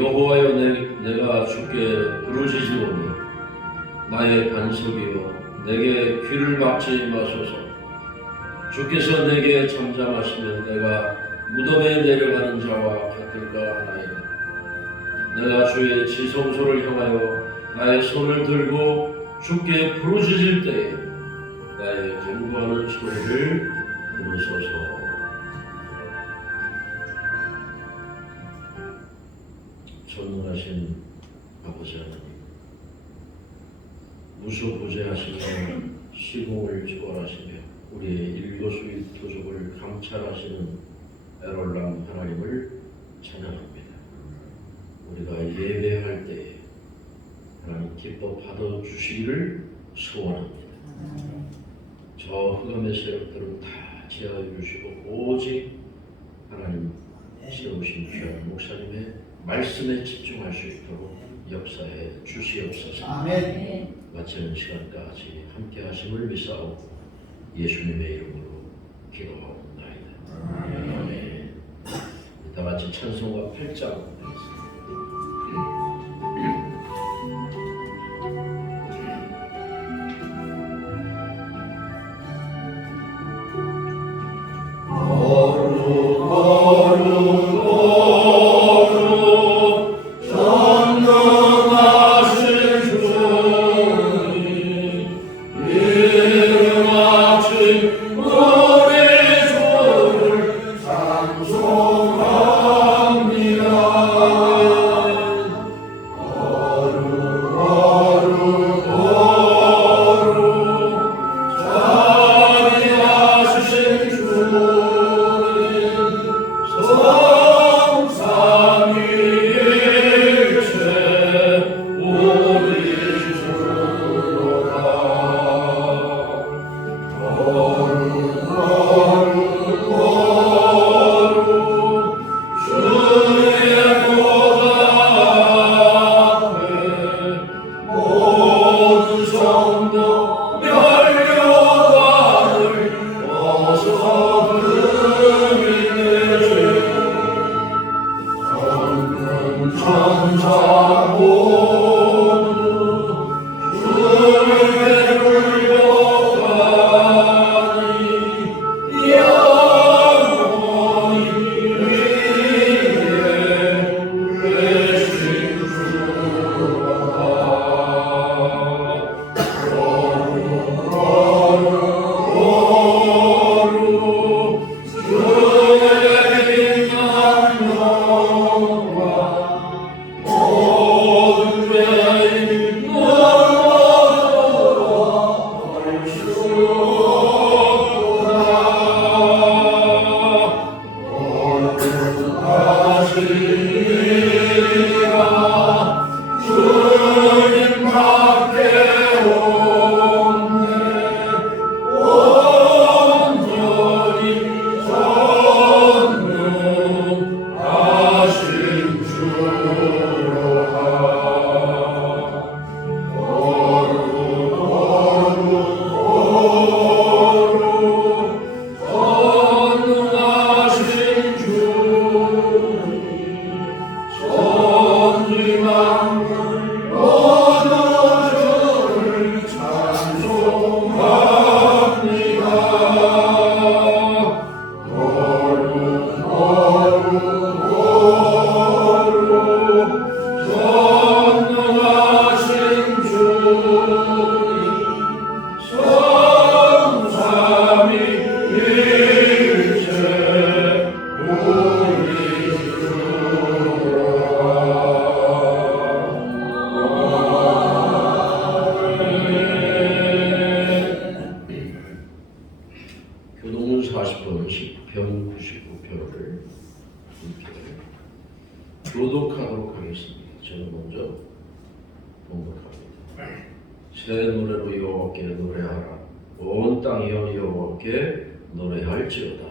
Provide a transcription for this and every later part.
여호와여, 내가 주께 부르짖으오니 나의 반석이여, 내게 귀를 막지 마소서. 주께서 내게 잠잠하시면 내가 무덤에 내려가는 자와 같을까 하나이다. 내가 주의 지성소를 향하여 나의 손을 들고 주께 부르짖을 때에 나의 간구하는 소리를 들으소서. 전능하신 아버지 하나님, 무소부재하시며 시공을 초월하시며 우리의 일거수일투족을 감찰하시는 에롤람 하나님을 찬양합니다. 우리가 예배할 때에 하나님 기뻐 받아주시기를 소원합니다. 저 흑암의 세력들은 다 제하여 주시고 오직 하나님 세우신 귀한 목사님의 말씀에 집중할 수 있도록 역사해 주시옵소서. 아멘. 마치는 시간까지 함께 하심을 믿사오고 예수님의 이름으로 기도하옵나이다. 아멘. 다 같이 찬송가 8장 하겠습니다. 교독하도록 하겠습니다. 저는 먼저 봉독합니다. 새 노래로 여호와께 노래하라. 온 땅이여 여호와께 노래할지어다.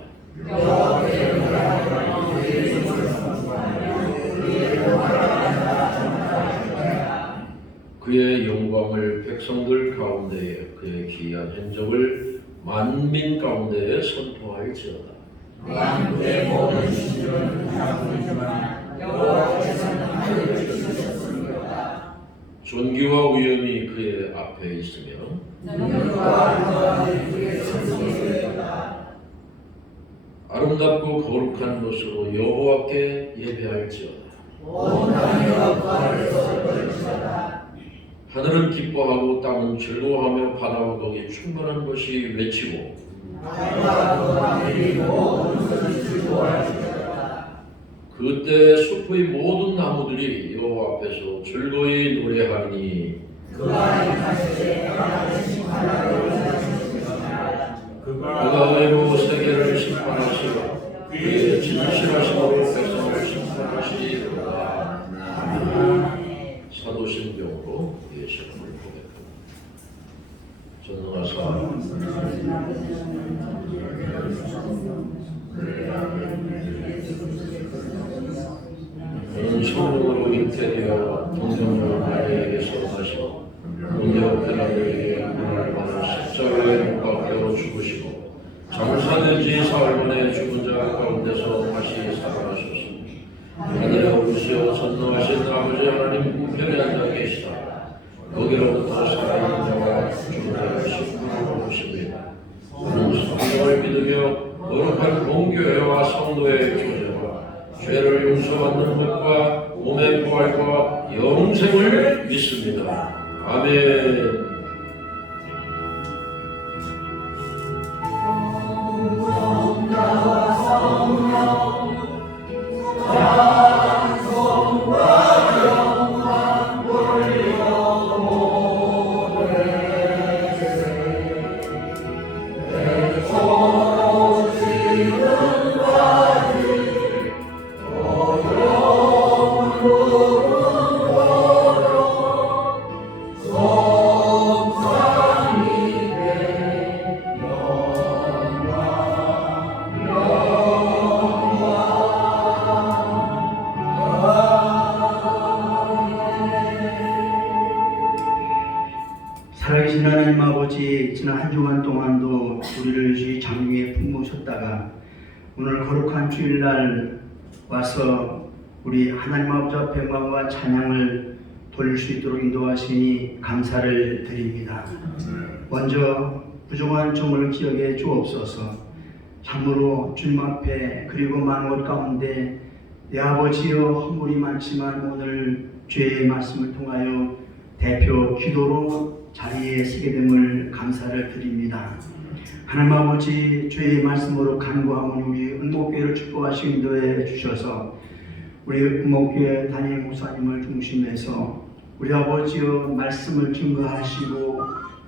그의 영광을 백성들 가운데에, 그의 기이한 행적을 만민 가운데에 선포할지어다. 왕국의 모든 신들은 다 부르지만 여호와께서는 하늘을 지으셨으리로다. 존귀와 위엄이 그의 앞에 있으며 능력과 영광은 그의 손속이로다. 아름답고 거룩한 것으로 여호와께 예배할지어다. 온 땅이 여호와를 쏠걸지어다. 하늘은 기뻐하고 땅은 즐거워하며 바다와 거기 충만한 것이 외치고 하늘과 동방이 모든 것을 즐거워할지어다. 그때 숲의 모든 나무들이 여호와 앞에서 즐거이 노래하니 그가 임하실 하나님 하나님을 하시니라. 그가 의로 세계를 심판하시고 그의 진실하심으로 백성을 심판하시리로다. 사도신경으로 예수님을 고백합니다. 전능하사 그는 성령으로 잉태되어 동정녀 마리아에게서 나시고 본디오 빌라도에게 고난을 받아 십자가에 못 박혀 죽으시고 장사된 지 사흘 만에 죽은 자 가운데서 다시 살아나셨습니다. 하늘에 오르시어 전능하신 아버지 하나님 우편에 앉아 계시다. 거기로부터 살아있는 자와 죽은 자를 심판하러 오십니다. 그는 성령을 믿으며 거룩한 공교회와 성도의 교제와 죄를 용서받는 것과 몸의 부활과 영생을 믿습니다. 아멘. 살아계신 하나님 아버지, 지난 한 주간 동안도 우리를 주의 장중에 품으셨다가 오늘 거룩한 주일날 와서 우리 하나님 아버지 앞에 마음과 찬양을 돌릴 수 있도록 인도하시니 감사를 드립니다. 먼저 부족한 점을 기억해 주옵소서. 참으로 주님 앞에 그리고 많은 것 가운데 내 아버지여 허물이 많지만 오늘 죄의 말씀을 통하여 대표 기도로 자리에 서게 됨을 감사를 드립니다. 하나님 아버지, 주의 말씀으로 간구하오니 우리 은목교회를 축복하시고 인도해 주셔서 우리 은목교회 담임 목사님을 중심해서 우리 아버지여 말씀을 증거하시고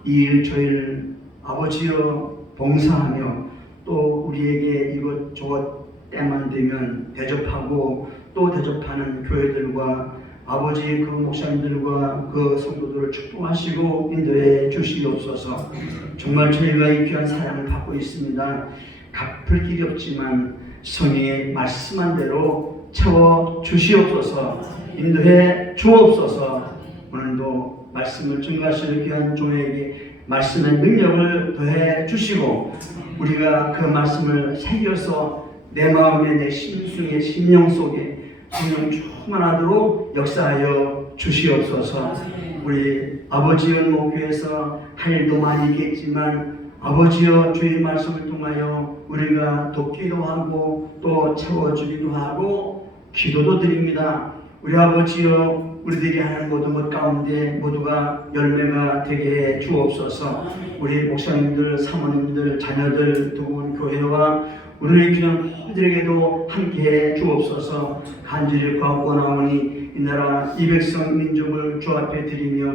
이 일 저 일 아버지여 봉사하며 또 우리에게 이것저것 때만 되면 대접하고 또 대접하는 교회들과 아버지 그 목사님들과 그 성도들을 축복하시고 인도해 주시옵소서. 정말 저희가 이 귀한 사랑을 받고 있습니다. 갚을 길이 없지만 성령의 말씀한 대로 채워 주시옵소서. 인도해 주옵소서. 오늘도 말씀을 증거하실 귀한 종에게 말씀의 능력을 더해 주시고 우리가 그 말씀을 새겨서 내 마음에 내 심중에 심령 속에 성령 충만하도록 역사하여 주시옵소서. 우리 아버지의 목교에서 할 일도 많이 있겠지만 아버지여 주의 말씀을 통하여 우리가 돕기도 하고 또 채워주기도 하고 기도도 드립니다. 우리 아버지여 우리들이 하는 모든 것 가운데 모두가 열매가 되게 해 주옵소서. 우리 목사님들, 사모님들, 자녀들, 두분 교회와 우리의 귀한 모두에게도 함께해 주옵소서. 간절히 구하오니 이 나라 이 백성 민족을 주 앞에 드리며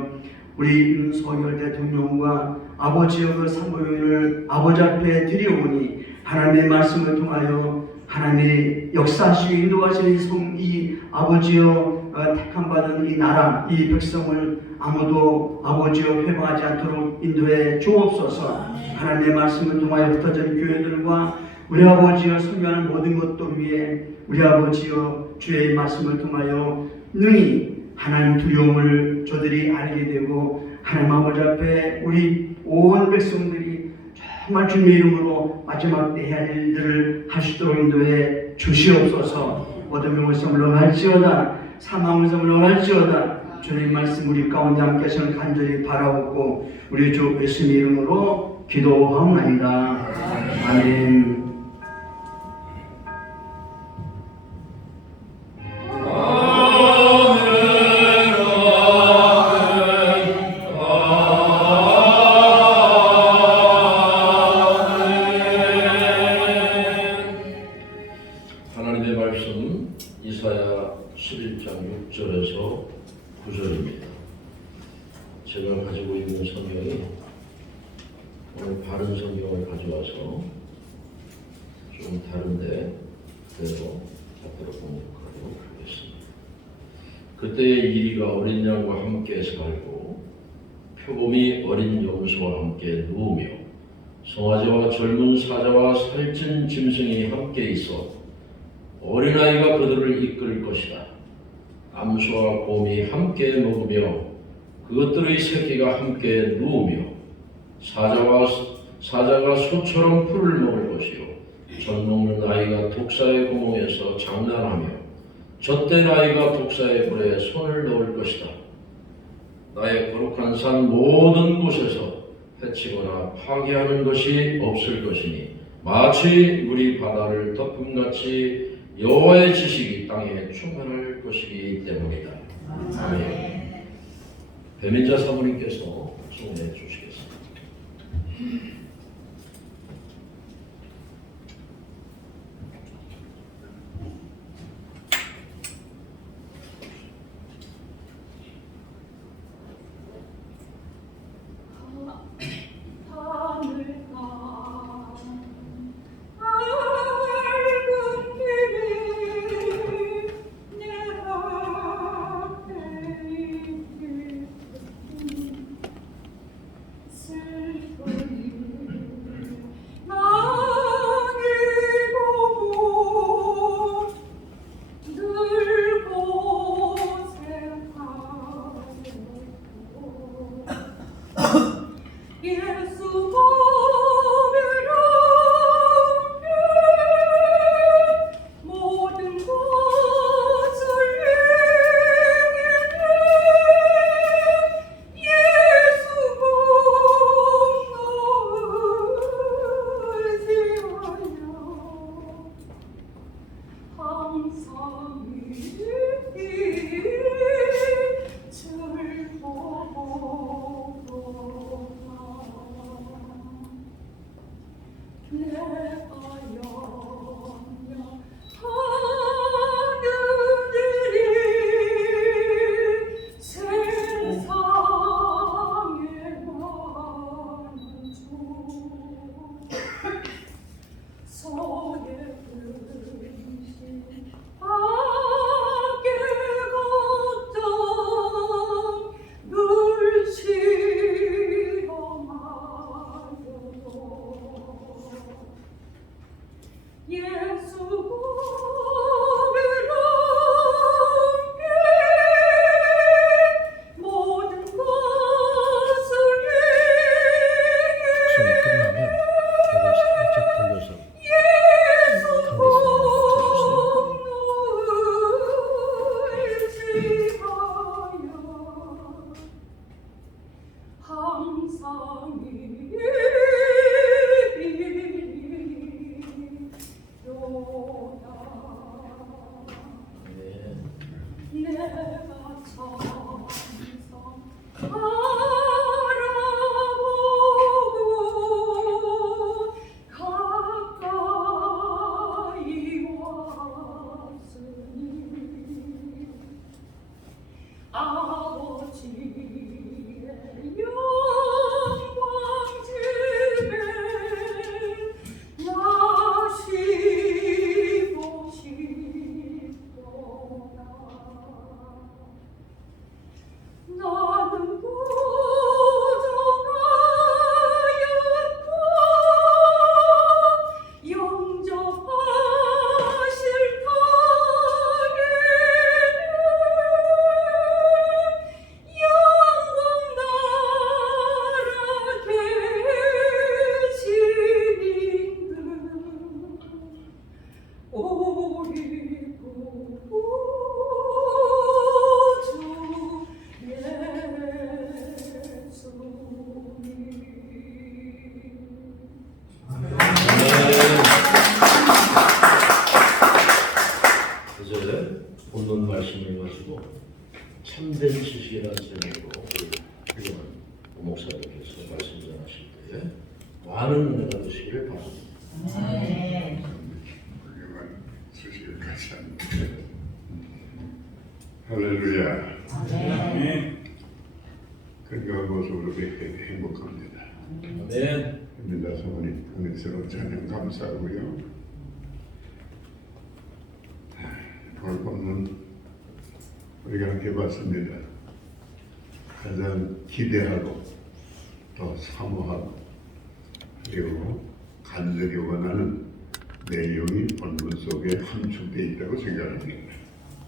우리 윤석열 대통령과 아버지의 그 사모님을 아버지 앞에 드리오니 하나님의 말씀을 통하여 하나님의 역사하시고 인도하시는 이 아버지여 택함 받은 이 나라 이 백성을 아무도 아버지여 회방하지 않도록 인도해 주옵소서. 하나님의 말씀을 통하여 흩어진 교회들과 우리 아버지여 설교하는 모든 것들 위해 우리 아버지여 주의 말씀을 통하여 능히 하나님 두려움을 저들이 알게 되고 하나님 아버지 앞에 우리 온 백성들이 정말 주님의 이름으로 마지막 때 해야 할 일들을 하시도록 인도해 주시옵소서. 어둠의 옷을 물러갈지어다. 사망을 물러갈지어다. 주님 말씀 우리 가운데 함께 하시는 간절히 바라옵고 우리 주 예수님 이름으로 기도하옵나이다. 아멘. 하나님의 말씀 이사야 11장 6절에서 9절입니다. 제가 가지고 있는 성경이 오늘 바른 성경을 가져와서 좀 다른데 그대로 앞으로 공독하도록 하겠습니다. 그때의 이리가 어린 양과 함께 살고 표범이 어린 염소와 함께 누우며 송아지와 젊은 사자와 살찐 짐승이 함께 있어 어린아이가 그들을 이끌 것이다. 암소와 곰이 함께 먹으며 그것들의 새끼가 함께 누우며 사자가 소처럼 풀을 먹을 것이요 젖 먹는 아이가 독사의 구멍에서 장난하며 젖된 아이가 독사의 불에 손을 넣을 것이다. 나의 거룩한 산 모든 곳에서 해치거나 파괴하는 것이 없을 것이니 마치 물이 바다를 덮음같이 여호와의 지식이 땅에 충만할 것이기 때문이다. 아멘. 배민자 사모님께서 소개해 주시겠습니다. 아버지의 영광 목사님께서 말씀 전하실 때에 많은 은혜가 되시기를 바랍니다. 훌륭한 소식을 감사합니다. 할렐루야. 건강한 모습으로 뵙게 행복합니다. 아멘. 민다 사모님 은혜스러운 찬양 감사하고요. 오늘 본문 우리가 함께 봤습니다. 가장 기대하고 또 사모하고 그리고 간절히 원하는 내용이 본문 속에 함축되어 있다고 생각합니다.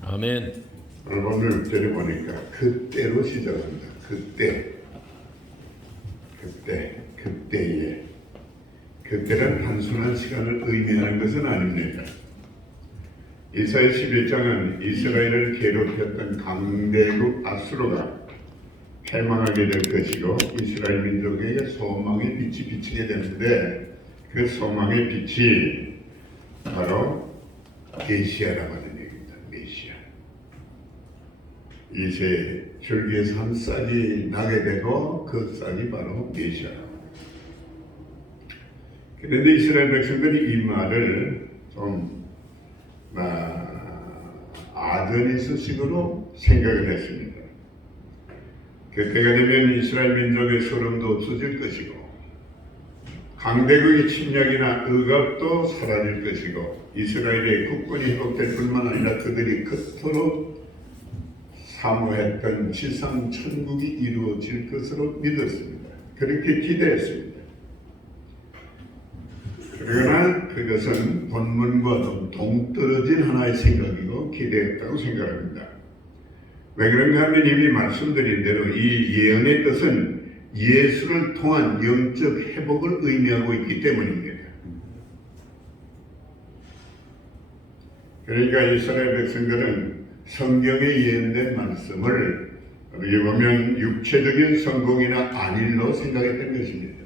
아멘. 오늘 본문 6절에 보니까 그때로 시작합니다. 그때에 그때는 단순한 시간을 의미하는 것은 아닙니다. 이사야 11장은 이스라엘을 괴롭혔던 강대국 아수르가 패망하게 될 것이고 이스라엘 민족에게 소망의 빛이 비치게 되는데 그 소망의 빛이 바로 메시아라고 하는 얘기입니다. 메시아. 이제 줄기에서 한 싹이 나게 되고 그 싹이 바로 메시아라고 합니다. 그런데 이스라엘 백성들이 이 말을 좀 아드니스식으로 생각을 했습니다. 그때가 되면 이스라엘 민족의 소름도 없어질 것이고 강대국의 침략이나 억압도 사라질 것이고 이스라엘의 국권이 회복될 뿐만 아니라 그들이 그토록 사모했던 지상 천국이 이루어질 것으로 믿었습니다. 그렇게 기대했습니다. 그러나 그것은 본문과 좀 동떨어진 하나의 생각이고 기대했다고 생각합니다. 왜 그런가 하면 이미 말씀드린 대로 이 예언의 뜻은 예수를 통한 영적 회복을 의미하고 있기 때문입니다. 그러니까 이스라엘 백성들은 성경에 예언된 말씀을 어떻게 보면 육체적인 성공이나 안일로 생각했던 것입니다.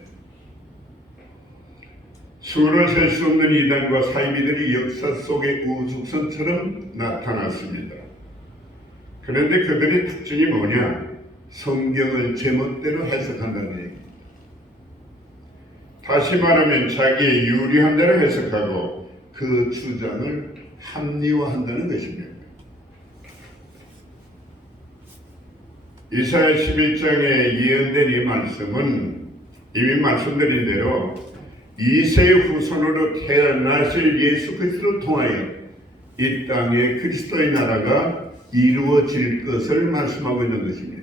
수를 셀 수 없는 이단과 사이비들이 역사 속의 우주선처럼 나타났습니다. 그런데 그들의 특징이 뭐냐? 성경을 제멋대로 해석한다는 얘기. 다시 말하면 자기의 유리한 대로 해석하고 그 주장을 합리화한다는 것입니다. 이사야 11장에 예언된 이 말씀은 이미 말씀드린 대로 이세의 후손으로 태어나실 예수 그리스도를 통하여 이 땅에 그리스도의 나라가 이루어질 것을 말씀하고 있는 것입니다.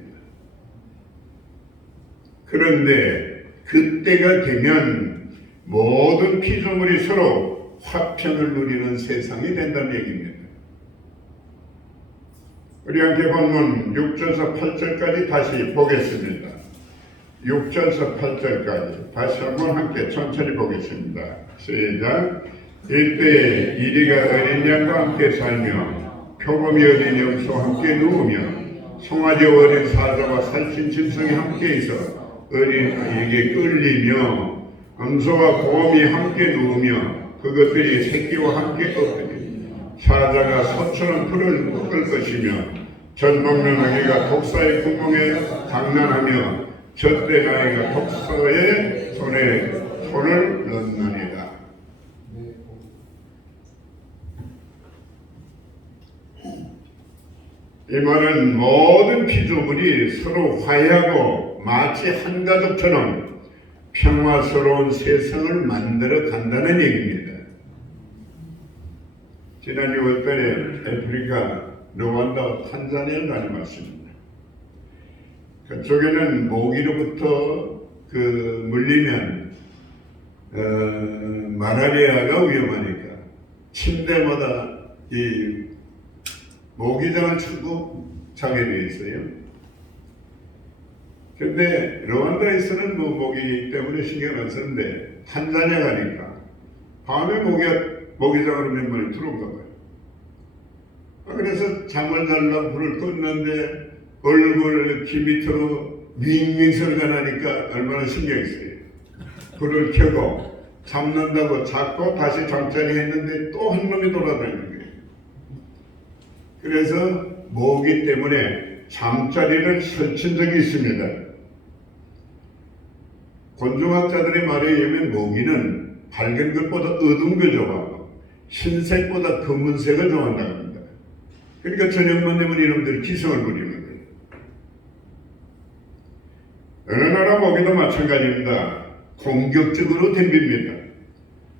그런데 그때가 되면 모든 피조물이 서로 화평을 누리는 세상이 된다는 얘기입니다. 우리 함께 본문 6절에서 8절까지 다시 보겠습니다. 6절에서 8절까지 다시 한번 함께 천천히 보겠습니다. 시작. 이때 이리가 어린 양과 함께 살며 표범이 어린 염소와 함께 누우며 송아지 어린 사자와 살찐 짐승이 함께 있어 어린 아이에게 끌리며 암소와 곰이 함께 누우며 그것들이 새끼와 함께 엎드리며 사자가 소처럼 풀을 꺾을 것이며 젖 먹는 아기가 독사의 구멍에 장난하며 젖된 아이가 독사의 손에 손을 넣느니라. 이 말은 모든 피조물이 서로 화해하고 마치 한 가족처럼 평화스러운 세상을 만들어 간다는 얘기입니다. 지난 6월달에 아프리카 루완다 탄자니아를 다녀왔습니다. 그쪽에는 모기로부터 물리면 말라리아가 위험하니까 침대마다 이 모기장을 치고 자게 되어 있어요. 근데 루완다에서는 모기 때문에 신경 안 쓰는데 탄자니아 가니까 밤에 모기장으로 몇 마리 들어온가 봐요. 그래서 잠을 자려고 불을 껐는데 얼굴 귀 밑으로 윙윙 소리가 나니까 얼마나 신경이 쓰여요. 불을 켜고 잠는다고 잡고 다시 잠자리 했는데 또 한 놈이 돌아다니는 거예요. 그래서 모기 때문에 잠자리를 설친 적이 있습니다. 곤충학자들의 말에 의하면 모기는 밝은 것보다 어두운 걸 좋아하고 흰색보다 검은색을 좋아한다고 합니다. 그러니까 저녁만 되면 이놈들이 기승을 부리는 거예요. 어느 나라 모기도 마찬가지입니다. 공격적으로 덤빕니다.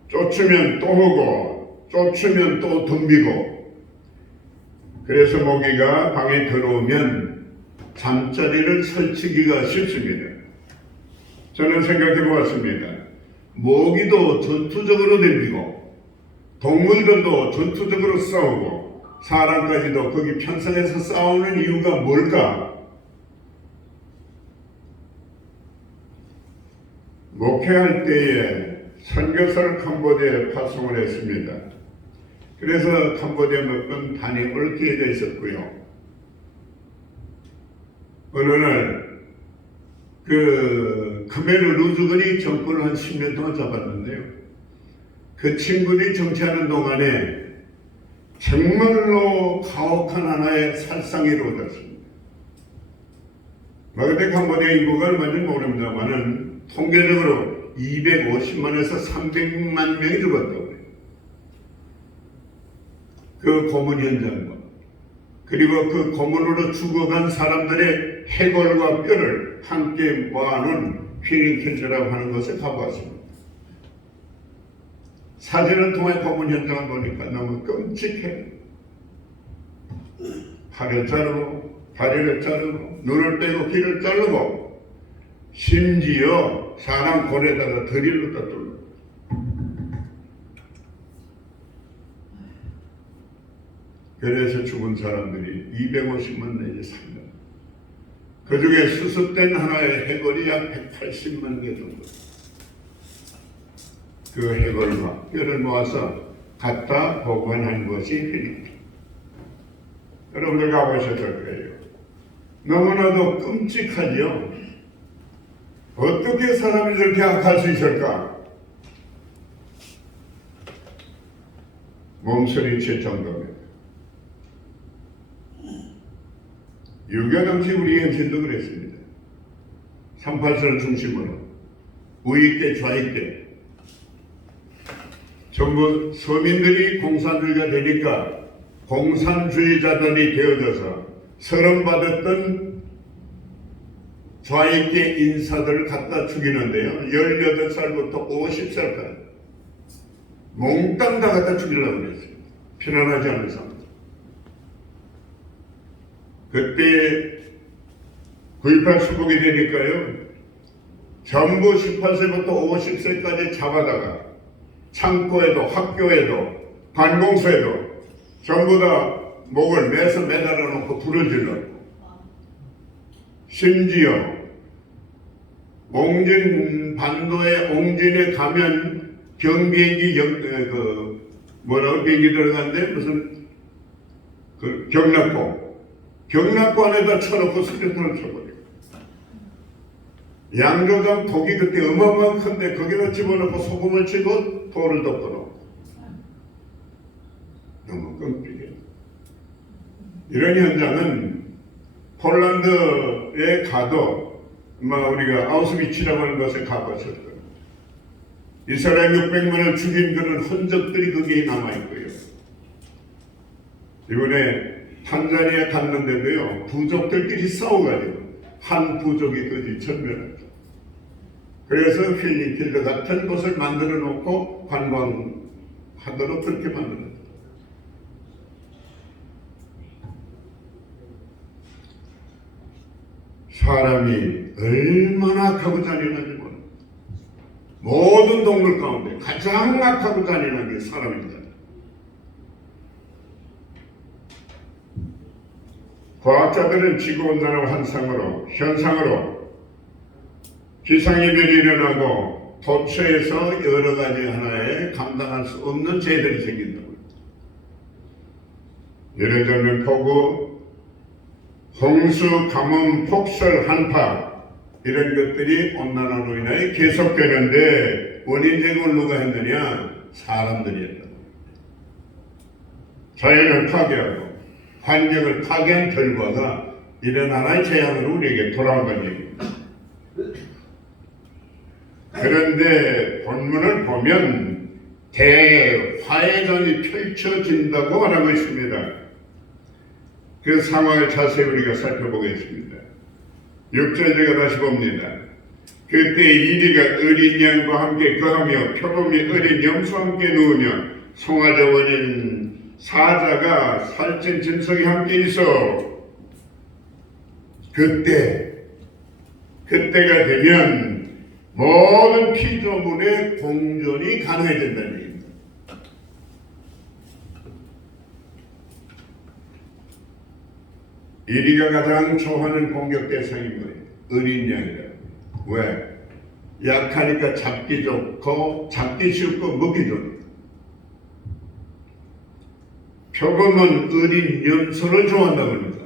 쫓으면 또 오고 쫓으면 또 덤비고, 그래서 모기가 방에 들어오면 잠자리를 설치기가 쉽습니다. 저는 생각해 보았습니다. 모기도 전투적으로 덤비고 동물들도 전투적으로 싸우고 사람까지도 거기 편성해서 싸우는 이유가 뭘까? 목회할 때에 선교사를 캄보디아에 파송을 했습니다. 그래서 캄보디아 몇 번 다녀올 기회가 있었고요. 어느 날 그 크메르 루즈군이 정권을 한 10년 동안 잡았는데요. 그 친구들이 정치하는 동안에 정말로 가혹한 하나의 살상이 이루어졌습니다. 그때 캄보디아 인구가 얼마인지 모릅니다만은 통계적으로 250만에서 300만 명이 죽었다고 해요. 그 고문 현장과 그리고 그 고문으로 죽어간 사람들의 해골과 뼈를 함께 모아놓은 힐링켄트라고 하는 것을 가보았습니다. 사진을 통해 고문 현장을 보니까 너무 끔찍해요. 팔을 자르고 다리를 자르고 눈을 빼고 귀를 자르고 심지어 사람 골에다가 드릴로 뚫고, 그래서 죽은 사람들이 250만 내지 3만. 그 중에 수습된 하나의 해골이 약 180만 개 정도. 그 해골과 뼈를 모아서 갖다 보관한 것이 필리핀. 여러분들 가보셨을 거예요. 너무나도 끔찍하죠. 어떻게 사람이 저렇게 악할 수 있을까? 몸서리칠 정도입니다. 유교 당시 우리 현실도 그랬습니다. 38선을 중심으로 우익대 좌익대 전부 서민들이 공산주의가 되니까 공산주의자들이 되어져서 서름받았던 좌익계 인사들을 갖다 죽이는데요. 18살부터 50살까지 몽땅 다 갖다 죽이려고 그랬어요. 편안하지 않은 상태. 그때 9.18 수복이 되니까요. 전부 18세부터 50세까지 잡아다가 창고에도 학교에도 관공서에도 전부 다 목을 매서 매달아 놓고 불을 질렀고, 심지어 옹진 반도의 옹진에 가면 경비행기 비행기 들어가는데 무슨 그 경락고 안에다 쳐놓고 수류탄을 쳐버려요. 양조장 독이 그때 어마어마한 큰데 거기다 집어넣고 소금을 치고 돌을 덮어놓고. 너무 끔찍해요. 이런 현장은 폴란드에 가도 우리가 아우슈비츠라고 하는 곳에 가봤을 거예요. 이스라엘 600만을 죽인 그런 흔적들이 거기에 남아있고요. 이번에 탄자니아 갔는데도요, 부족들끼리 싸워가지고 한 부족이 거기 전멸했죠. 그래서 힐링필드 같은 곳을 만들어 놓고 관광하도록 그렇게 만들었죠. 사람이 얼마나 악하고 잔인한지 모릅니다. 모든 동물 가운데 가장 악하고 잔인한 게 사람입니다. 과학자들은 지구온난화 현상으로 기상이변이 일어나고 도처에서 여러 가지 하나에 감당할 수 없는 재해들이 생긴다고 합니다. 예를 들면 폭우, 홍수, 가뭄, 폭설, 한파 이런 것들이 온난화로 인해 계속되는데 원인 제공을 누가 했느냐? 사람들이 했다. 자연을 파괴하고 환경을 파괴한 결과가 이런 하나의 재앙으로 우리에게 돌아온 건 얘기입니다. 그런데 본문을 보면 대화해전이 펼쳐진다고 말하고 있습니다. 그 상황을 자세히 우리가 살펴보겠습니다. 6절 제가 다시 봅니다. 그때 이리가 어린 양과 함께 거하며 표범이 어린 염소와 함께 누우며 송아지 어린 사자가 살찐 짐승이 함께 있어. 그때가 되면 모든 피조물의 공존이 가능해진다는 얘기입니다. 이리가 가장 좋아하는 공격 대상이 뭐예요? 어린 양이라고. 왜? 약하니까 잡기 좋고 잡기 쉽고 먹기 좋으니까. 표범은 어린 염소를 좋아한다고 합니다.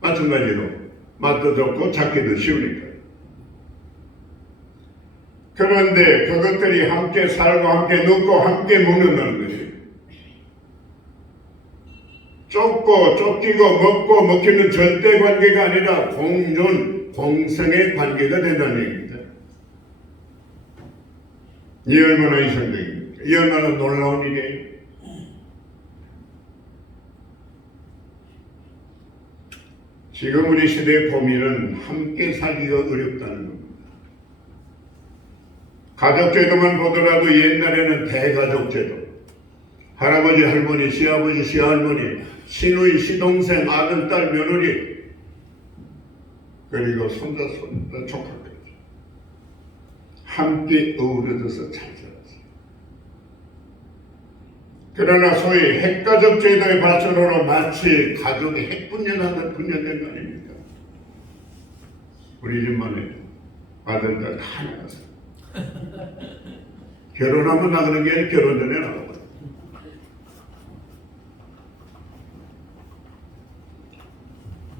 마찬가지로 맛도 좋고 잡기도 쉬우니까. 그런데 그것들이 함께 살고 함께 눕고 함께 먹는다는 거지. 쫓고 쫓기고 먹고 먹히는 절대 관계가 아니라 공존, 공생의 관계가 된다는 얘기입니다. 이 얼마나 이상적입니까? 이 얼마나 놀라운 일이에요. 지금 우리 시대의 고민은 함께 살기가 어렵다는 겁니다. 가족제도만 보더라도 옛날에는 대가족제도, 할아버지, 할머니, 시아버지, 시할머니, 시누이, 시동생, 아들, 딸, 며느리, 그리고 손자, 조카까지 함께 어우러져서 잘 살았어요. 그러나 소위 핵가족 제도의 발전으로 마치 가족이 핵분열하듯 분열된 거 아닙니까? 우리 집만 해도 아들, 딸 다 나갔어요. 결혼하면 나가는 게 아니라 결혼 전에 나가고.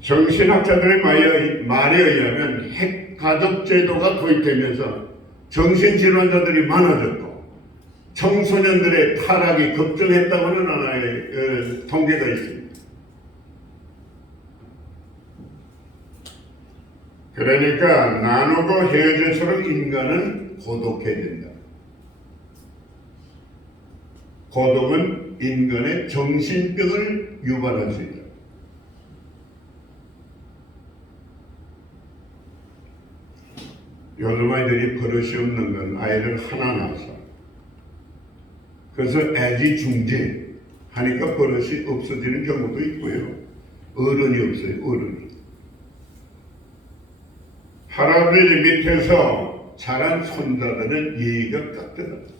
정신학자들의 말에 의하면 핵가족 제도가 도입되면서 정신질환자들이 많아졌고 청소년들의 타락이 급증했다고는 하나의 통계가 있습니다. 그러니까 나누고 헤어질수록 인간은 고독해진다. 고독은 인간의 정신병을 유발할 수 있다. 요즘 아이들이 버릇이 없는 건 아이들 하나 낳아서 그래서 애지중지 하니까 버릇이 없어지는 경우도 있고요. 어른이 없어요. 어른이. 할아버지 밑에서 자란 손자들은 예의가 깎여납니다.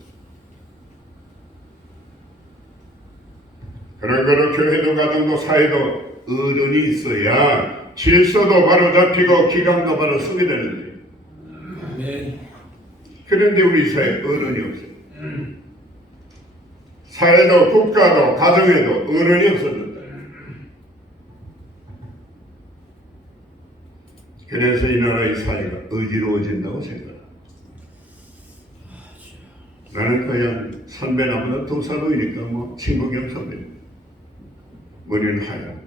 그런 거로 교회도 가정도 사회도 어른이 있어야 질서도 바로 잡히고 기강도 바로 서게 되는 거예요. 그런데 우리 사회에 어른이 없어요. 사회도 국가도 가정에도 어른이 없어졌다. 그래서 이 나라의 사회가 어지러워진다고 생각합니다. 나는 그냥 선배 나보다 두 살 어리니까 뭐 친구 겸 선배입니다. 머리는 하얀.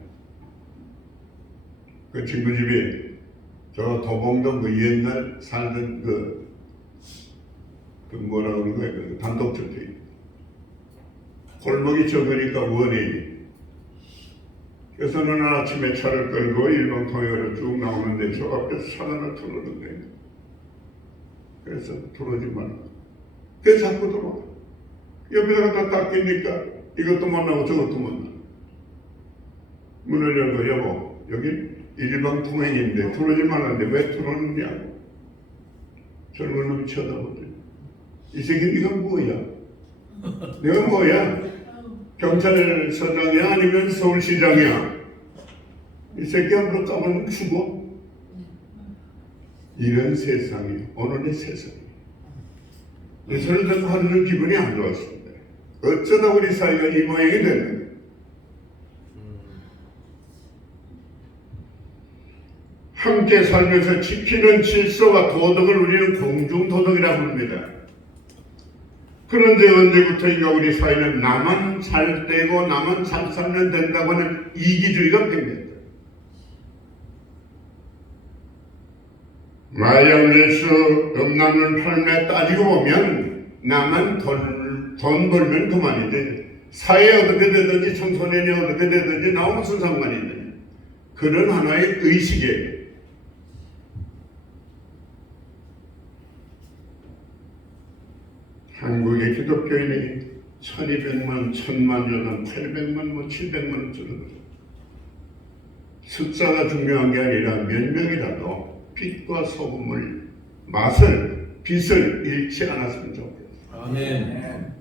그 친구 집에 저 도봉동 그 옛날 살던 그 뭐라 그러는 거야? 그 단독주택. 골목이 적으니까 원해이. 그래서 어느 날 아침에 차를 끌고 일방통행으로 쭉 나오는데 저 앞에서 차 하나 들어오는데 그래서 들어오지 말라. 그래서 자꾸 들어와. 옆에다가 다 닦이니까 이것도 만나고 저것도 만나. 문을 열고 여보 여기 일방통행인데 들어오지 말라는데 왜 들어오느냐고. 젊은 놈이 쳐다보더니 이 새끼 네가 뭐야? 내가 뭐야? 경찰서장이야 아니면 서울시장이야? 이 새끼 한번 까불면 죽어. 이런 세상이 오늘의 세상이. 이 소리 듣고 하는 기분이 안 좋았습니다. 어쩌다 우리 사회가 이 모양이 됐는가? 함께 살면서 지키는 질서와 도덕을 우리는 공중도덕이라고 합니다. 그런데 언제부터인가 우리 사회는 나만 잘 되고 나만 잘 살면 된다고 하는 이기주의가 생겼다. 마약 매수, 음란물 팔매 따지고 보면 나만 돈 벌면 그만이지. 사회 어떻게 되든지 청소년이 어떻게 되든지 나와 무슨 상관이 있느냐. 그런 하나의 의식이에요. 한국의 기독교인이 1200만, 1000만, 800만, 700만 줄어들어. 숫자가 중요한 게 아니라 몇 명이라도 빛과 소금을 빛을 잃지 않았으면 좋겠어요. 아멘.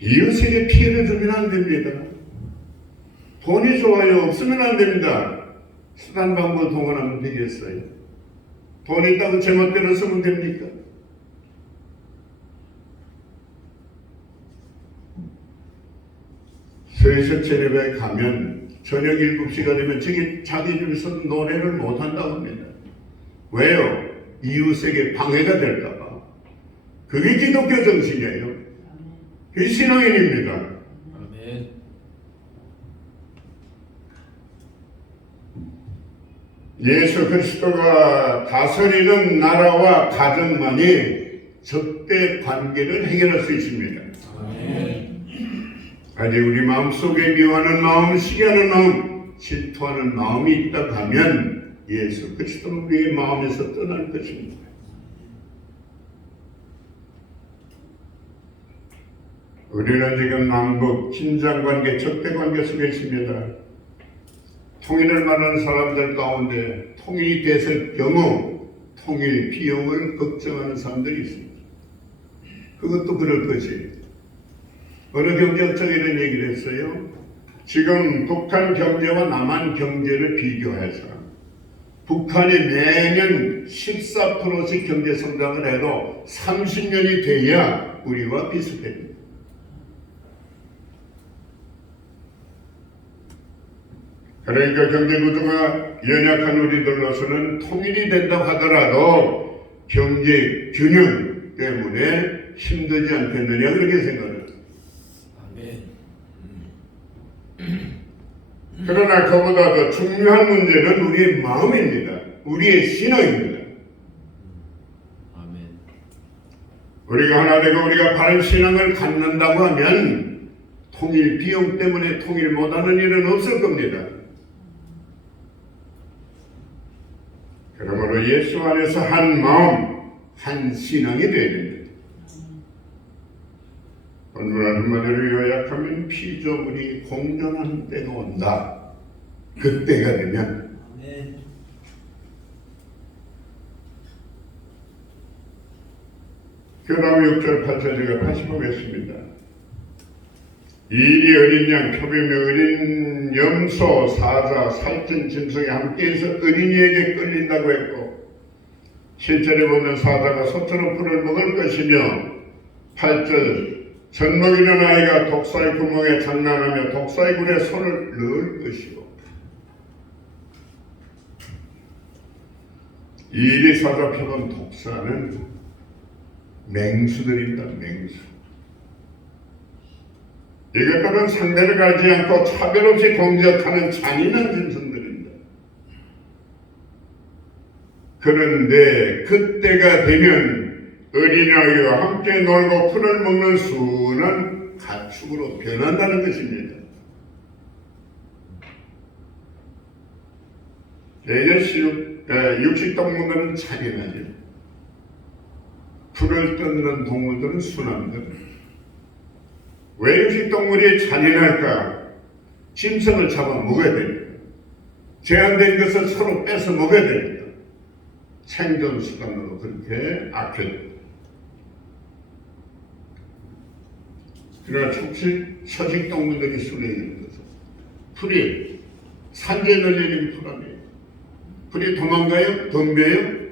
이웃에게 피해를 주면 안 됩니다. 돈이 좋아요. 없으면 안 됩니다. 수단 방법을 동원하면 되겠어요. 돈이 있다고 제멋대로 쓰면 됩니까? 세셔체립에 가면 저녁 7시가 되면 자기 집에서 노래를 못한다고 합니다. 왜요? 이웃에게 방해가 될까봐. 그게 기독교 정신이에요. 그게 신앙인입니다. 아멘. 예수 그리스도가 다스리는 나라와 가정만이 적대 관계를 해결할 수 있습니다. 아멘. 아직 우리 마음속에 미워하는 마음, 시기하는 마음, 질투하는 마음이 있다고 하면 예수 그리스도는 우리의 마음에서 떠날 것입니다. 우리는 지금 남북 긴장관계, 적대관계 속에 있습니다. 통일을 말하는 사람들 가운데 통일이 됐을 경우 통일 비용을 걱정하는 사람들이 있습니다. 그것도 그럴 것이에요. 어느 경제학자가 이런 얘기를 했어요. 지금 북한 경제와 남한 경제를 비교해서 북한이 매년 14%씩 경제 성장을 해도 30년이 돼야 우리와 비슷해집니다. 그러니까 경제 구조가 연약한 우리들로서는 통일이 된다고 하더라도 경제 균형 때문에 힘들지 않겠느냐 그렇게 생각합니다. 그러나 그보다 더 중요한 문제는 우리의 마음입니다. 우리의 신앙입니다. 아멘. 우리가 하나 되고 우리가 바른 신앙을 갖는다고 하면 통일 비용 때문에 통일 못하는 일은 없을 겁니다. 그러므로 예수 안에서 한 마음, 한 신앙이 되어야 됩니다. 오늘 한마디로 요약하면 피조물이 공존하는 때가 온다. 그때가 되면 그 다음 6절 8절 제가 다시 보겠습니다. 일이 어린 양, 표범이 어린 염소, 사자, 살찐 짐승이 함께해서 어린이에게 끌린다고 했고 7절에 보면 사자가 소처럼 풀을 먹을 것이며 8절 젖먹이는 아이가 독사의 구멍에 장난하며 독사의 굴에 손을 넣을 것이고 일이 사자, 표범, 독사는 맹수들입니다. 맹수. 이것들은 상대를 가리지 않고 차별 없이 공격하는 잔인한 짐승들입니다. 그런데 그때가 되면 어린아이와 함께 놀고 풀을 먹는 순한 가축으로 변한다는 것입니다. 육식동물들은 잔인하죠. 풀을 뜯는 동물들은 순합니다. 왜 육식동물이 잔인할까? 짐승을 잡아 먹어야 됩니다. 제한된 것을 서로 뺏어 먹어야 됩니다. 생존 수단으로 그렇게 악해집니다. 그러나 초식동물들이 순해 있는 것은 풀이 산재 널리는 풀 아니에요. 풀이 도망가요? 덤벼요?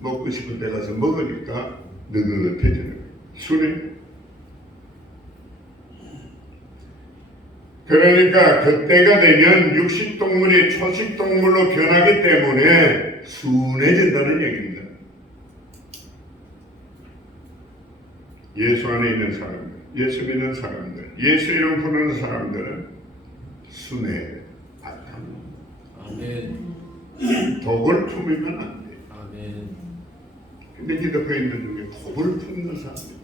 먹고 싶을 때 가서 먹으니까 느긋해지는 거예요. 순해. 그러니까 그때가 되면 육식동물이 초식동물로 변하기 때문에 순해진다는 얘기입니다. 예수 안에 있는 사람들, 예수 믿는 사람들, 예수 이름 부르는 사람들은 순해. 아멘. 독을 품으면 안 돼. 아멘. 근데 기독교인들 중에 독을 품는 사람들.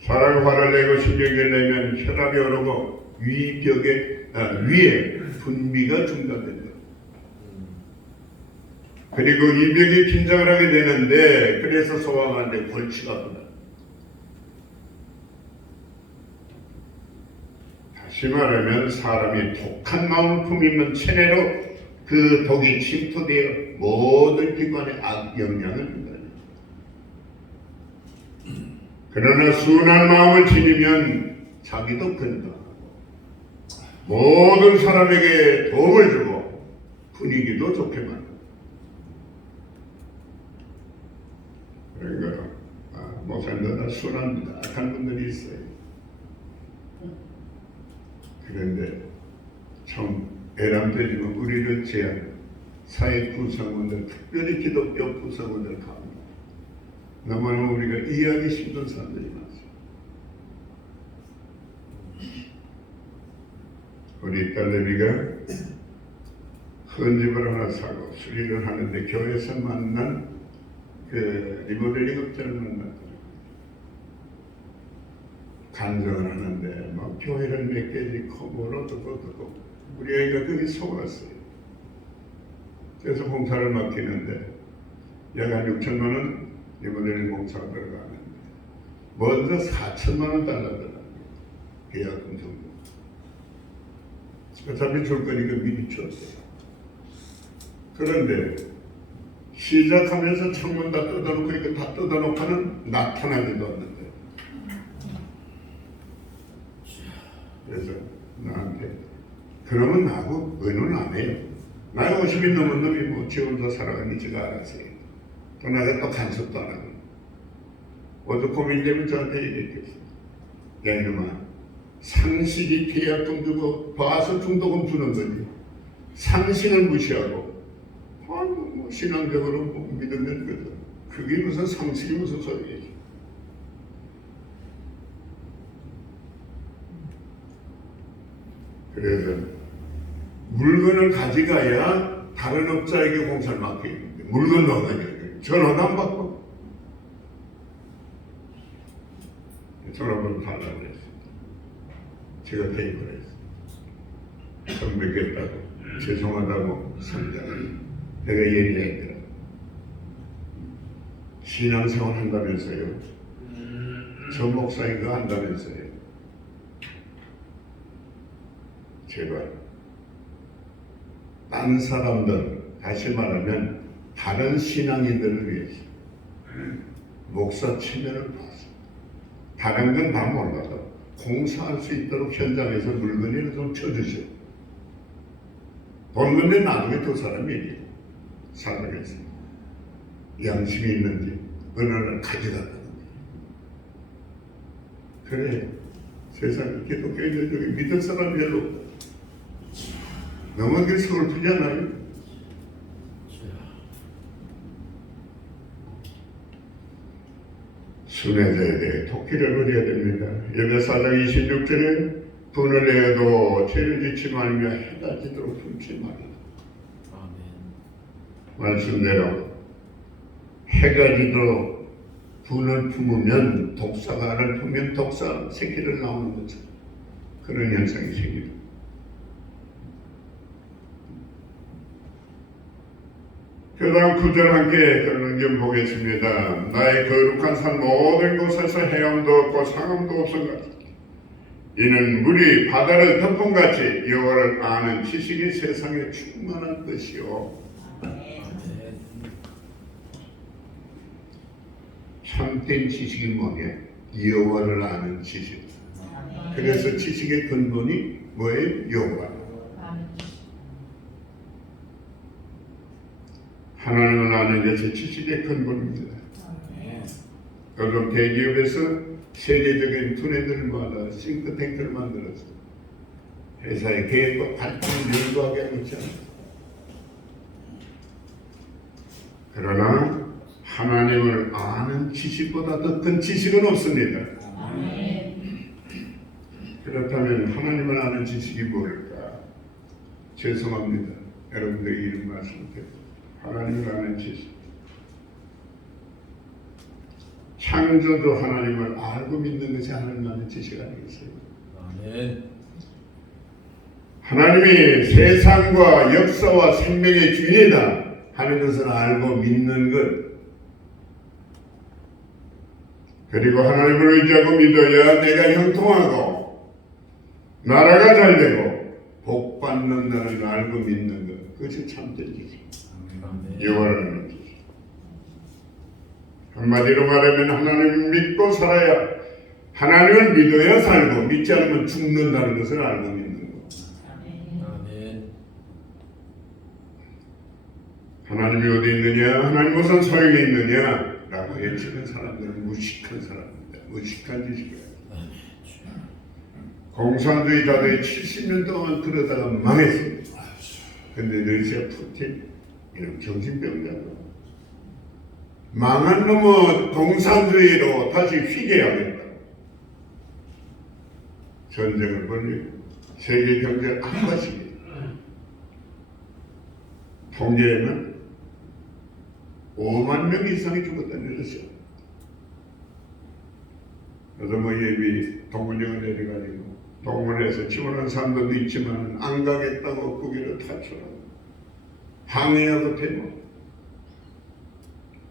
사람이 화를 내고 신경을 내면 혈압이 오르고 위에 분비가 중단된다. 그리고 이벽이 긴장을 하게 되는데 그래서 소화가 안 돼 골치가 아프다. 다시 말하면 사람이 독한 마음을 품으면 체내로 그 독이 침투되어 모든 기관에 악영향을 준다. 그러나 순한 마음을 지니면 자기도 건강하고 모든 사람에게 도움을 주고 분위기도 좋게 만든다. 그러니까 목사님들 순한 악한 분들이 있어요. 그런데 참 애람되지만 우리를 제한 사회 구성원들, 특별히 기독교 구성원들 가운데 너무나 우리가 이해하기 힘든 사람들이 많습니다. 우리 딸내미가 헌집을 하나 사고 수리를 하는데 교회에서 만난 그 리모델링 업자를 만났더라고요. 간증을 하는데 막 교회를 몇 개지 뭘 어떻고 우리 애가 거기 속았어요. 그래서 공사를 맡기는데 약 한 6천만 원 리모델링 공사가 들어가는데 먼저 4천만 원 달라더라고요. 계약금 정도. 어차피 줄 거니까 미리 줬어요. 그런데 시작하면서 창문 다 뜯어놓고 이거 다 뜯어놓고는 나타나지도 않는데 그래서 나한테 그러면 나하고 의논 안 해요. 나이 50이 넘은 놈이 뭐 지 혼자 살아가니 지가 알아서 해요. 또 나가 또 간섭도 안 하고 어떤 고민되면 저한테 얘기했겠어. 야 이놈아 상식이 계약금 주고 봐서 중도금 주는 거지 상식을 무시하고 뭐 신앙적으로 뭐 믿으면 거죠. 그게 무슨 상식이 무슨 소리예요. 그래서 물건을 가져가야 다른 업자에게 공사를 맡기는데 물건 넣어가지고 전화도 안 받고 전화번호 달라고 그랬어요. 제가 대입을 했어요. 좀 뵙겠다고 죄송하다고 상장을 내가 얘기했더라. 신앙생활 한다면서요. 저 목사인가 한다면서요. 제발 딴 사람들 다시 말하면 다른 신앙인들을 위해서 목사 체면을 봐서 다른 건 다 몰라도 공사할 수 있도록 현장에서 물건을 좀 쳐주셔. 돈 건데 나중에 두 사람이 이래요. 살아가겠어. 양심이 있는지 어느 날 가져갔다는 거예요. 그래 세상에 기독교인들 중에 믿을 사람이 별로 없다. 너무 그 서글프잖아요. 순애자에 대해 토끼를 부려야 됩니다. 에베소서 4장 26절에 분을 내어도 죄를 짓지 말며 해가 지도록 품지 말라. 말씀대로 해가 지도록 분을 품으면 독사가 알을 품으면 독사 새끼를 나오는 거죠. 그런 현상이 생깁니다. 그 다음 9절 함께 결론좀 보겠습니다. 나의 거룩한 산 모든 곳에서 헤엄도 없고 상함도 없음같이 이는 물이 바다를 덮음같이 여호와를 아는 지식이 세상에 충만한 것이요. 참된 지식이 뭐냐? 여호와를 아는 지식. 그래서 지식의 근본이 뭐예요? 여호와. 하나님을 아는 것이 지식의 근본입니다. 요즘 대기업에서 세계적인 두뇌들마다 싱크탱크를 만들어서 회사의 계획과 발전을 연구하게 하고 있잖아요. 그러나 하나님을 아는 지식보다 더 큰 지식은 없습니다. 그렇다면 하나님을 아는 지식이 뭘까? 죄송합니다. 여러분들에게 이런 말씀드려요. 하나님을 아는 지식. 창조주 하나님을 알고 믿는 것이 하나님 아는 지식 아니겠어요? 아멘. 하나님이 세상과 역사와 생명의 주인이다 하는 것을 알고 믿는 것. 그리고 하나님을 의지하고 믿어야 내가 형통하고 나라가 잘 되고 복 받는다는 걸 알고 믿는 것. 그것이 참된 지식. 여호와를 지식. 한마디로 말하면 하나님을 믿고 살아야, 하나님을 믿어야 살고 믿지 않으면 죽는다는 것을 알고 믿는 것. 아멘. 하나님이 어디 있느냐? 하나님 무슨 소용이 있느냐? 라고 외치는 사람들은 무식한 사람입니다. 무식한 지식이에요. 공산주의자들이 70년 동안 그러다가 망했습니다. 근데 러시아 푸틴 이런 정신병자도 망한 놈은 공산주의로 다시 휘게 하겠다. 전쟁을 벌리고 세계 경제를 악화시키고 통계에는 5만 명 이상이 죽었다는 러시아. 그래서 뭐 예비 동물령을 내려가지고 동물에서 지원하는 사람들도 있지만 안 가겠다고 고개를 타처럼 항의하고 대모.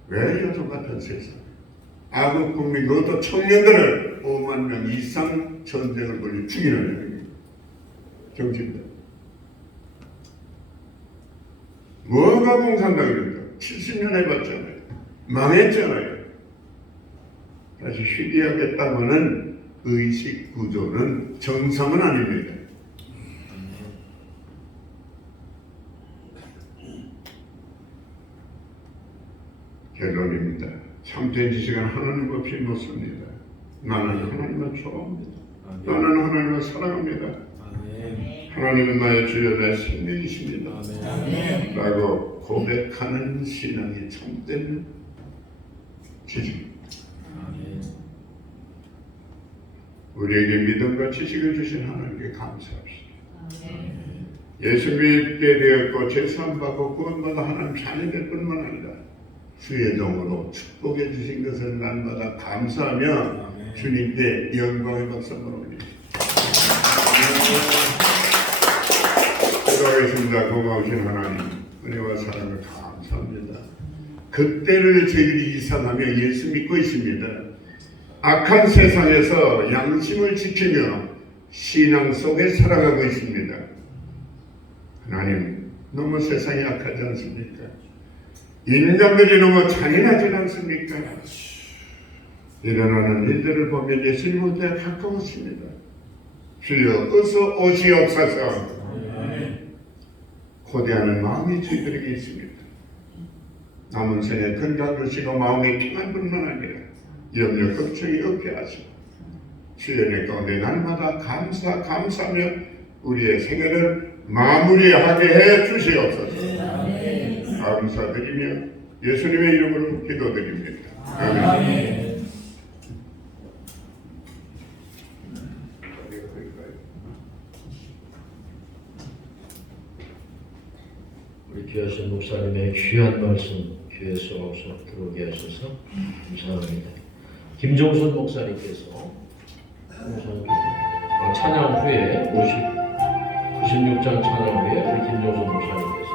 왜 요즘 같은 세상 아국 국민 그것도 청년들을 5만 명 이상 전쟁을 벌리 죽이는 정치인들. 뭐가 공산당입니까? 70년 해봤잖아요. 망했잖아요. 다시 휴대하겠다고는 의식 구조는 정상은 아닙니다. 결론입니다. 참된 지식은 하나님 없이 못습니다. 나는 하나님을 좋아합니다. 나는 하나님을 사랑합니다. 하나님은 나의 주여 내 생명이십니다. 라고 고백하는 신앙이 참된 지식. 우리에게 믿음과 지식을 주신 하나님께 감사합시다. 예수 믿게 되었고 제사함받고 구원받아 하나님 자녀될 뿐만 아니라 주의 종으로 축복해 주신 것을 날마다 감사하며 주님께 영광의 박수를 올립니다. 기도하겠습니다. 고마우신 하나님, 은혜와 사랑을 감사합니다. 그때를 저희들이 이상하며 예수 믿고 있습니다. 악한 세상에서 양심을 지키며 신앙 속에 살아가고 있습니다. 하나님, 너무 세상이 악하지 않습니까? 인간들이 너무 잔인하지 않습니까? 일어나는 일들을 보면 예수님은 더 가까웠습니다. 주여 어서 오시옵소서. 고대하는 마음이 저희들에게 있습니다. 남은 생에 건강 주시고 마음이 평안 뿐만 아니라 염려 걱정이 없게 하시고 주의 은혜 가운데 날마다 감사하며 우리의 생애를 마무리하게 해 주시옵소서. 감사드리며 예수님의 이름으로 기도드립니다. 아멘. 우리 귀하신 목사님의 귀한 말씀 귀에 쏙쏙 들어오게 하셔서 감사합니다. 김종선 목사님께서 찬양 후에 96장 찬양 후에 우리 김종선 목사님께서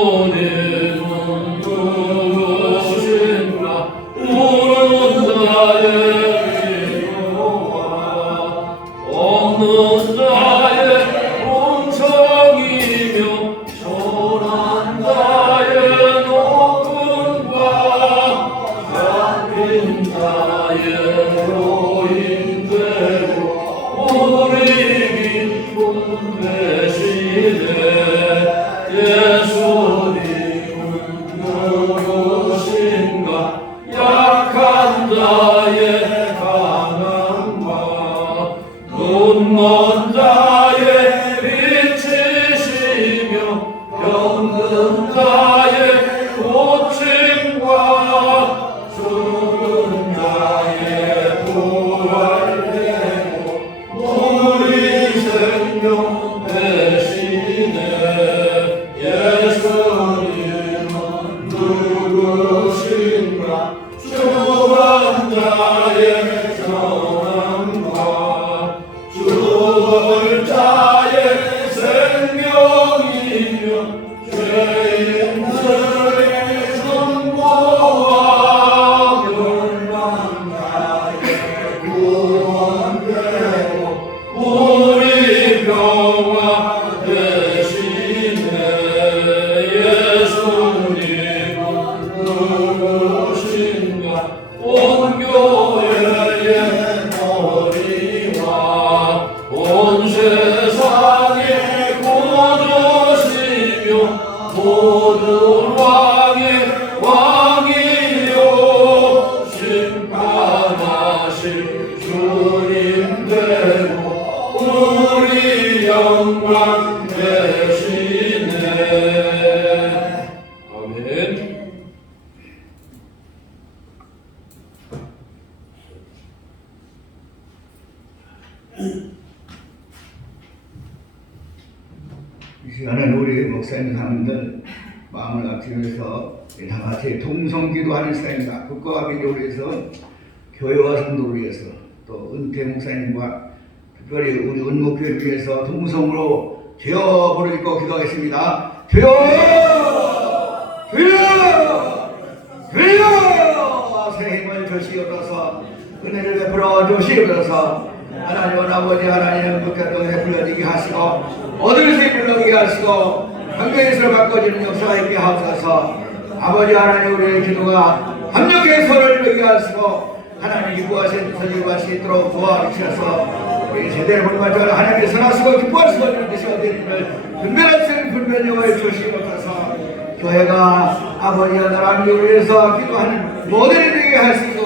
예수님은 누구신가 우는 자의 기도와 없는 자의 음성이며 초란 자의 높은 바 잡힌 자의 노인 되고 우리 기쁨 되시네. 예수님은 누구신가 약한 자의 가난과 눈먼 자의 빛이시며 병든 자의 고침과 죽은 자의 부활되고 영광 되시네. 아멘. 이 시간은 우리 목사님 사람들 마음을 앞세워서 다 같이 통성기도하는 시간입니다. 국가와 민족을 위해서, 교회와 성도를 위해서, 또 은퇴 목사님과 특별히 우리 은목교회를 위해서 통성으로 주여 부르짖고 기도하겠습니다. 주여! 주여! 주여! 새 힘을 주시옵소서, 은혜를 베풀어 주시옵소서. 하나님 아버지, 하나님 국가동에 불러지게 하시고 얻을 수 불러지게 하시고 환경에서 바꿔주는 역사가 있게 하옵소서. 아버지 하나님, 우리의 기도가 합력의 손을 들게 하시고 하나님 기뻐하신 선율할 수 있도록 도와주셔서 우리 세대를 보내마저 하나님의 선하시고 기뻐하시고 이런 뜻이 어디를 분별하시는 분별력을 주시옵소서. 교회가 아버지와 나라를 위해서 기도하는 모델이 되게 하시고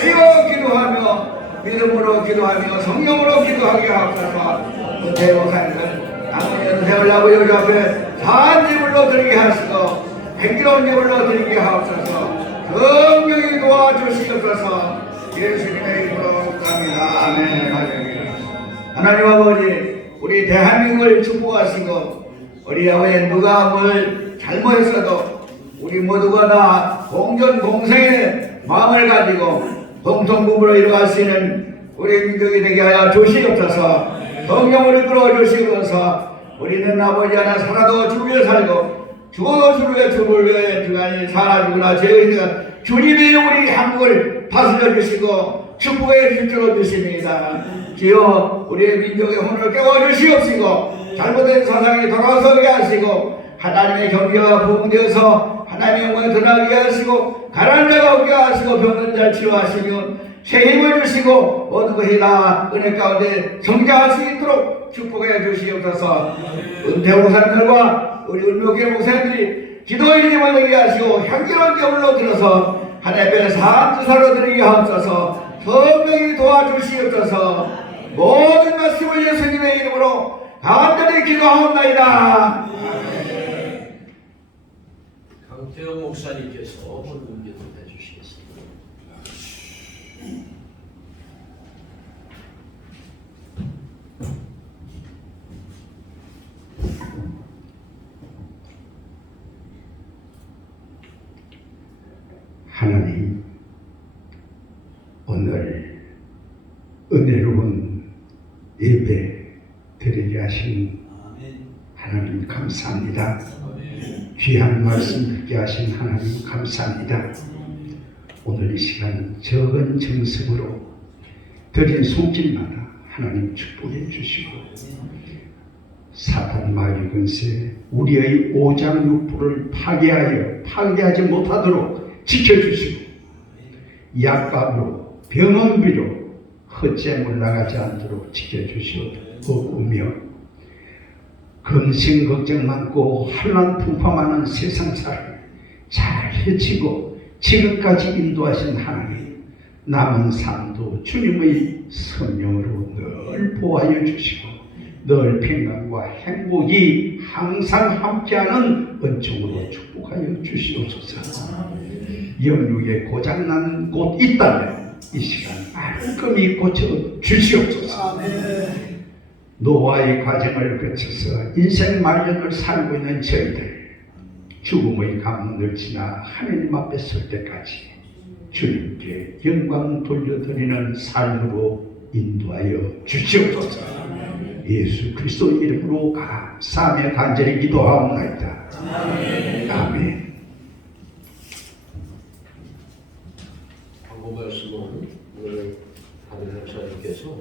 기어 기도하며 믿음으로 기도하며 성령으로 기도하게 하옵소서. 대목사님들 아버지의 세월 아버지 우리 앞에 사한 제물로 드리게 하시고 행기로운 제물로 드리게 하옵소서. 성령이 도와주시옵소서. 예수님의 이름으로 갑니다. 아멘. 할렐루야. 하나님 아버지, 우리 대한민국을 축복하시고 우리 아버지 누가 뭘 잘못했어도 우리 모두가 다 공존공생의 마음을 가지고 공통부부로 이루어갈 수 있는 우리 민족이 되게 하여 주시옵소서. 성령을 이끌어 주시옵소서. 우리는 아버지 하나 살아도 주를 위해 살고 죽어도 주를 위해 주를 위해 주간이 살아주구나. 죄의가 주님이 우리 한국을 다스려 주시고 축복해 줄 줄로 주십니다. 주여 우리의 민족의 혼을 깨워 주시옵시고 잘못된 사상이 돌아서게 하시고 하나님의 경계가 부흥되어서 하나님의 영광에 드러나게 하시고 가난한 자가 없게 하시고 병든 자를 치료하시며 새 힘을 주시고 모든 것이 다 은혜 가운데 성장할 수 있도록 축복해 주시옵소서. 은퇴 목사님들과 우리 은목교회 목사님들이 기도의 힘을 내게 하시고 향기로운 제물로 들어서 하나님 앞에 사한 주사로 드리게 하옵소서. 성령이 도와주시옵소서. 모든 말씀을 예수님의 이름으로 간절히 기도하옵나이다. 강태영 목사님께서 오늘 기도 해주시겠습니다. 하나님, 오늘 은혜로운 예배 드리게 하신 하나님 감사합니다. 귀한 말씀 듣게 하신 하나님 감사합니다. 오늘 이 시간 적은 정성으로 드린 손길마다 하나님 축복해 주시고 사탄 마귀 근세 우리의 오장육부를 파괴하지 못하도록 지켜주시고 약값으로 병원비로 헛재물 나가지 않도록 지켜주시옵며 근심 걱정 많고 환난 풍파많은 세상사를 잘 헤치고 지금까지 인도하신 하나님, 남은 삶도 주님의 성령으로 늘 보호하여 주시고 늘 평강과 행복이 항상 함께하는 은총으로 축복하여 주시옵소서. 영육에 고장난 곳 있다면 이 시간 말끔히 고쳐 주시옵소서. 노아의 과정을 거쳐서 인생 말년을 살고 있는 저희들, 죽음의 가문을 지나 하나님 앞에 설 때까지 주님께 영광 돌려드리는 삶으로 인도하여 주시옵소서. 예수 그리스도 이름으로 감사하며 간절히 기도하옵나이다. 아멘. 광고 말씀은 오늘 다른 목사님께서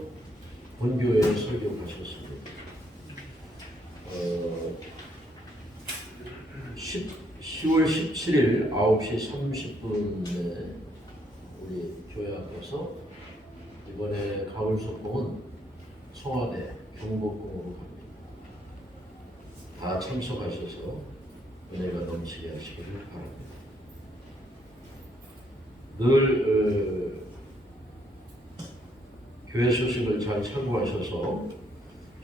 본교회에 설교하셨습니다. 10월 17일 9시 30분에 우리 교회 앞에서 이번에 가을 소풍은 청와대 경복궁으로 갑니다. 다 참석하셔서 은혜가 넘치게 하시기를 바랍니다. 늘 교회 소식을 잘 참고하셔서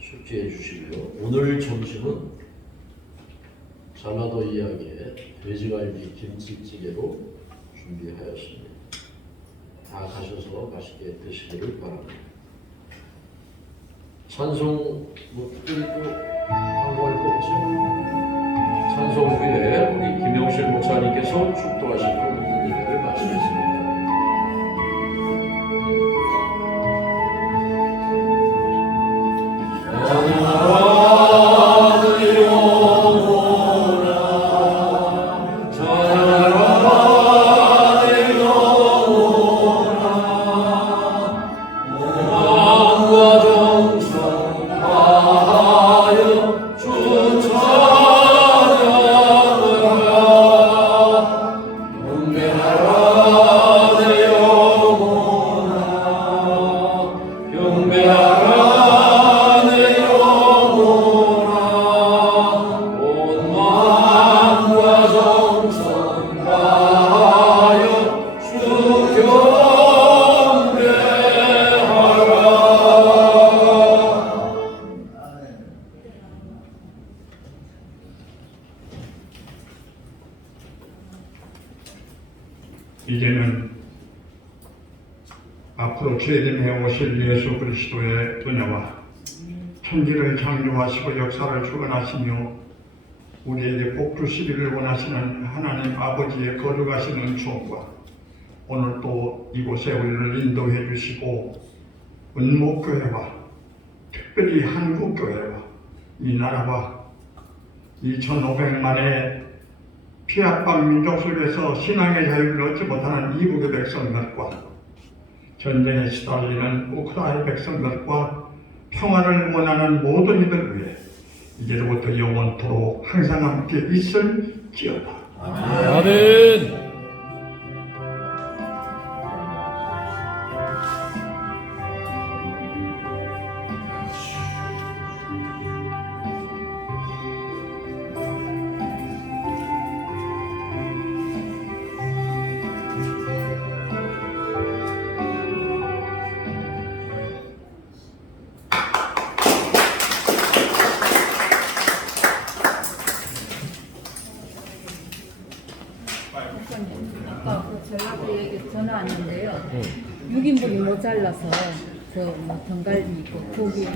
숙지해 주시고요. 오늘 점심은 전라도 이야기의 돼지갈비 김치찌개로 준비하였습니다. 다 가셔서 맛있게 드시기를 바랍니다. 찬송 뭐 특별히 또 광고할 거 없죠? 찬송 후에 우리 김영실 목사님께서 축도하시고 무슨 얘기를 말씀했습니다. 이제는 앞으로 재림해 오실 예수 그리스도의 은혜와 천지를 창조하시고 역사를 주관하시며 우리에게 복 주시기를 원하시는 하나님 아버지의 거룩하신 은총과 오늘 또 이곳에 우리를 인도해 주시고 은목교회와 특별히 한국교회와 이 나라와 2500만의 피압방 민족 속에서 신앙의 자유를 얻지 못하는 이북의 백성들과 전쟁에 시달리는 우크라이나 백성들과 평화를 원하는 모든 이들 위해 이제로부터 영원토록 항상 함께 있을지어다. 아멘. 아까 그 전라도에 전화 왔는데요. 6인분이 모자라서 그 뭐 견갈비 있고 고기